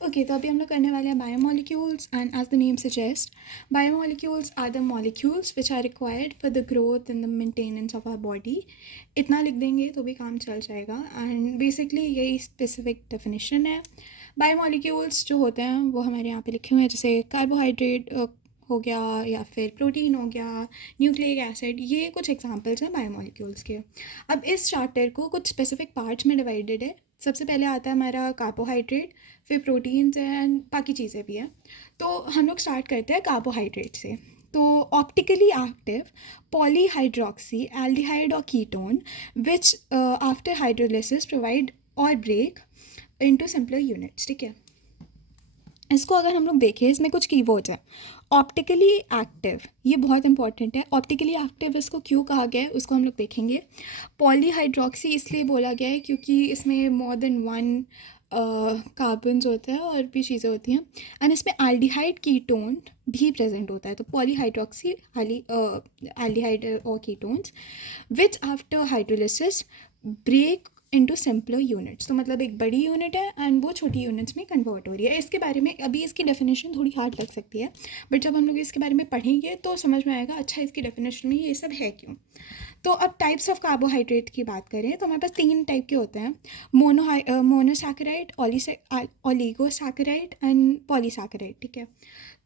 Okay, तो अभी हम लोग करने वाले हैं biomolecules and as the name suggest, biomolecules are the molecules which are required for the growth and the maintenance of our body. इतना लिख देंगे तो भी काम चल जाएगा. एंड बेसिकली यही स्पेसिफिक डेफिनेशन है. बायोमोलिक्यूल्स जो होते हैं वो हमारे यहाँ पे लिखे हुए हैं, जैसे कार्बोहाइड्रेट हो गया या फिर प्रोटीन हो गया, न्यूक्लिक एसिड, ये कुछ एग्जांपल्स हैं बायोमोलिक्यूल्स के. अब इस चार्टर को कुछ स्पेसिफिक पार्ट्स में डिवाइडेड है. सबसे पहले आता है हमारा कार्बोहाइड्रेट, फिर प्रोटीन्स एंड बाकी चीज़ें भी हैं. तो हम लोग स्टार्ट करते हैं कार्बोहाइड्रेट से. तो ऑप्टिकली एक्टिव पॉलीहाइड्रोक्सी एल्डिहाइड और कीटोन विच आफ्टर हाइड्रोलिसिस प्रोवाइड और ब्रेक इनटू सिंपलर यूनिट्स. ठीक है, इसको अगर हम लोग देखें, इसमें कुछ कीवर्ड्स हैं. ऑप्टिकली एक्टिव, ये बहुत इंपॉर्टेंट है. ऑप्टिकली एक्टिव इसको क्यों कहा गया है उसको हम लोग देखेंगे. पॉलीहाइड्रोक्सी इसलिए बोला गया है क्योंकि इसमें मोर देन वन कार्बन्स होते हैं और भी चीज़ें होती हैं. एंड इसमें एल्डिहाइड कीटोन भी प्रेजेंट होता है. तो पॉलीहाइड्रोक्सी एल्डिहाइड और ketones which after hydrolysis break into simpler units. तो मतलब एक बड़ी यूनिट है एंड वो छोटी यूनिट्स में कन्वर्ट हो रही है. इसके बारे में अभी इसकी डेफिनेशन थोड़ी हार्ड लग सकती है, बट जब हम लोग इसके बारे में पढ़ेंगे तो समझ में आएगा अच्छा इसकी डेफिनेशन में ये सब है क्यों. तो अब टाइप्स ऑफ कार्बोहाइड्रेट की बात करें तो हमारे पास 3 टाइप के होते हैं. Monosaccharide, oligosaccharide and polysaccharide. ठीक है,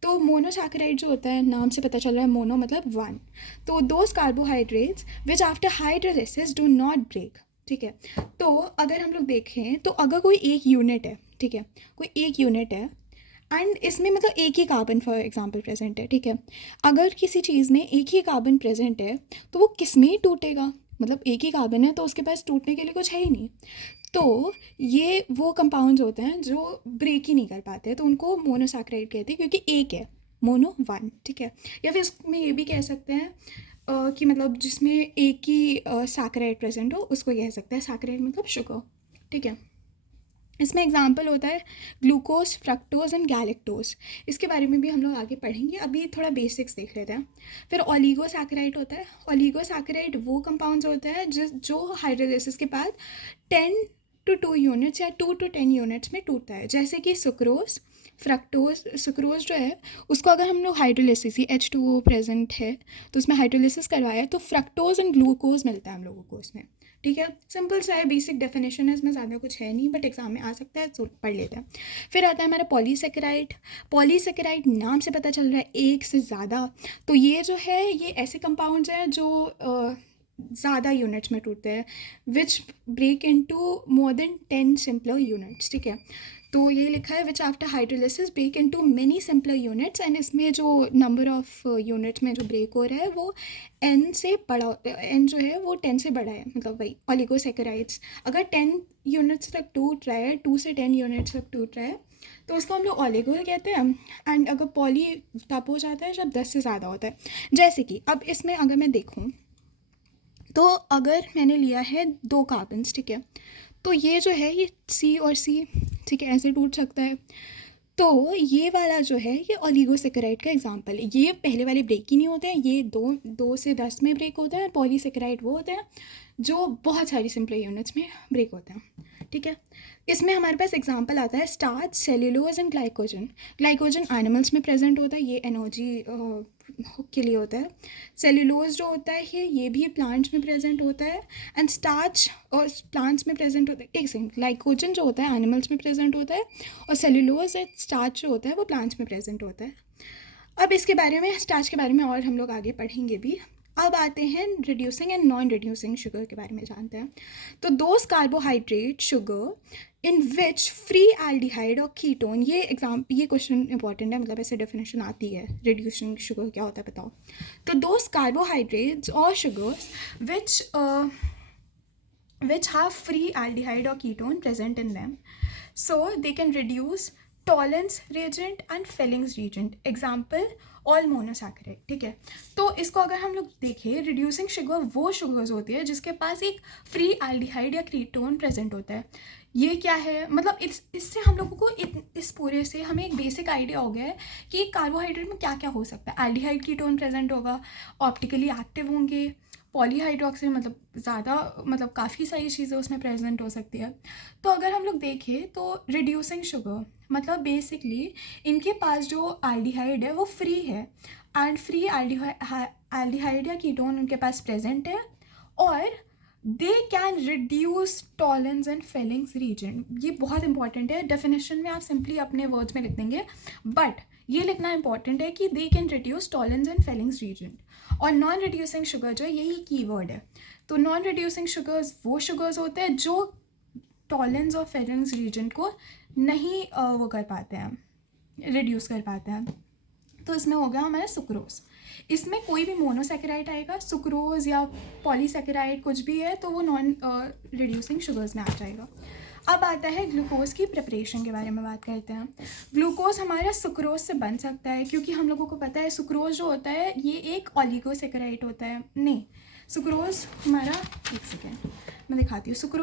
तो मोनोसैकेराइड जो होता है, नाम से पता चल रहा है मोनो मतलब वन. तो those carbohydrates which after hydrolysis do not break. ठीक है, तो अगर हम लोग देखें तो अगर कोई एक यूनिट है, ठीक है, कोई एक यूनिट है एंड इसमें मतलब एक ही कार्बन फॉर एग्जांपल प्रेजेंट है. ठीक है, अगर किसी चीज़ में एक ही कार्बन प्रेजेंट है तो वो किस में टूटेगा. मतलब एक ही कार्बन है तो उसके पास टूटने के लिए कुछ है ही नहीं. तो ये वो कंपाउंड्स होते हैं जो ब्रेक ही नहीं कर पाते हैं, तो उनको मोनोसैकेराइड कहते हैं क्योंकि एक है, मोनो वन. ठीक है, या फिर इसमें ये भी कह सकते हैं कि मतलब जिसमें एक ही सैकेराइड प्रेजेंट हो उसको कह सकते हैं सैकेराइड मतलब शुगर. ठीक है, इसमें एग्जांपल होता है ग्लूकोज, फ्रक्टोज एंड गैलेक्टोज. इसके बारे में भी हम लोग आगे पढ़ेंगे, अभी थोड़ा बेसिक्स देख लेते हैं. फिर ओलिगोसैकेराइड होता है. ओलिगोसैकेराइड वो कंपाउंड्स होते हैं जो हाइड्रोलिसिस के बाद 10 to 2 यूनिट्स या 2 to 10 यूनिट्स में टूटता है. जैसे कि सुक्रोज, फ्रक्टोज. सुक्रोज जो है उसको अगर हम लोग हाइड्रोलिसिस, H2O प्रेजेंट है तो उसमें हाइड्रोलिसिस करवाया तो फ्रक्टोज एंड ग्लूकोज मिलता है हम लोगों को उसमें. ठीक है, सिंपल सा है, बेसिक डेफिनेशन है, इसमें ज़्यादा कुछ है नहीं, बट एग्जाम में आ सकता है तो पढ़ लेते हैं. फिर आता है हमारा पॉलीसैकेराइड. पॉलीसैकेराइड नाम से पता चल रहा है एक से ज़्यादा. तो ये जो है ये ऐसे कंपाउंड्स हैं जो ज़्यादा यूनिट्स में टूटते हैं, which break into more than 10 simpler units. ठीक है, तो ये लिखा है which after hydrolysis break into many simpler units. And इसमें जो नंबर ऑफ यूनिट्स में जो ब्रेक हो रहा है वो n से बड़ा, n जो है वो 10 से बड़ा है. मतलब वही ओलिगोसैकेराइड्स अगर 10 यूनिट्स तक टूट रहा है, 2 से 10 यूनिट्स तक टूट रहा है तो उसको हम लोग ओलिगो कहते हैं. एंड अगर पॉली तब हो जाता है जब 10 से ज़्यादा होता है. जैसे कि अब इसमें अगर मैं देखूँ तो अगर मैंने लिया है 2 कार्बन्स, ठीक है, तो ये जो है ये C और C, ठीक है, ऐसे टूट सकता है. तो ये वाला जो है ये ओलिगोसैकेराइड का एग्जांपल है. ये पहले वाले ब्रेक ही नहीं होते हैं, ये 2 से 10 में ब्रेक होते हैं. पॉलीसैकेराइड वो होते हैं जो बहुत सारी सिंपल यूनिट्स में ब्रेक होते हैं. ठीक है, इसमें हमारे पास एग्जांपल आता है starch, cellulose and glycogen. Glycogen animals में प्रेजेंट होता है, ये एनर्जी के लिए होता है. सेल्यूलोज जो होता है ये भी प्लांट्स में प्रेजेंट होता है. एंड स्टार्च और प्लांट्स में प्रेजेंट होता है. एक सेकेंड, ग्लाइकोजन जो होता है एनिमल्स में प्रेजेंट होता है और सेल्यूलोज एंड स्टार्च जो होता है वो प्लांट्स में प्रेजेंट होता है. अब इसके बारे में, स्टार्च के बारे में और हम लोग आगे पढ़ेंगे भी. अब आते हैं reducing and non reducing sugar के बारे में जानते हैं. तो those carbohydrate sugar in which free aldehyde और कीटोन, ये क्वेश्चन इंपॉर्टेंट है, मतलब ऐसे डेफिनेशन आती है रिड्यूसिंग शुगर क्या होता है बताओ. तो दोज कार्बोहाइड्रेट्स और sugars which have free aldehyde or ketone present in them, so they can reduce Tollens reagent and Fellings reagent. Example all monosaccharide. ठीक है, तो इसको अगर हम लोग देखें, रिड्यूसिंग शुगर वो शुगर्स होती है जिसके पास एक फ्री एल्डिहाइड या कीटोन प्रेजेंट होता है. ये क्या है, मतलब इससे हम लोगों को इस पूरे से हमें एक बेसिक आइडिया हो गया है कि कार्बोहाइड्रेट में क्या क्या हो सकता है. एल्डिहाइड कीटोन प्रेजेंट होगा, ऑप्टिकली एक्टिव होंगे, पॉलीहाइड्रोक्सी मतलब ज़्यादा मतलब काफ़ी सारी चीज़ें उसमें प्रेजेंट हो सकती है। तो अगर हम लोग देखें तो रिड्यूसिंग शुगर मतलब बेसिकली इनके पास जो एल्डिहाइड है वो फ्री है, एंड फ्री एल्डिहाइड या कीटोन उनके पास प्रेजेंट है, और they can reduce Tollens and Fehling's reagent. ये बहुत इंपॉर्टेंट है, डेफिनेशन में आप सिंपली अपने वर्ड्स में लिख देंगे, बट ये लिखना इंपॉर्टेंट है कि they can reduce Tollens and Fehling's reagent. और नॉन रिड्यूसिंग शुगर जो है यही कीवर्ड है। तो नॉन रिड्यूसिंग शुगर्स वो शुगर्स होते हैं जो टॉलेंस और फेलिंग्स रीजन को नहीं वो कर पाते हैं, रिड्यूस कर पाते हैं। तो इसमें हो गया हमारा सुक्रोज। इसमें कोई भी मोनोसेकेराइड आएगा, सुक्रोज या पॉलीसेकेराइड कुछ भी है तो वो नॉन रिड्यूसिंग शुगर्स में आ जाएगा। अब आता है ग्लूकोज की प्रिपरेशन के बारे में बात करते हैं। ग्लूकोज हमारा सुक्रोज से बन सकता है, क्योंकि हम लोगों को पता है सुक्रोज जो होता है ये एक ऑलिगोसेकेराइड होता है। नहीं, सुक्रोज हमारा, एक सेकेंड मैं दिखाती हूँ। सुक्रोज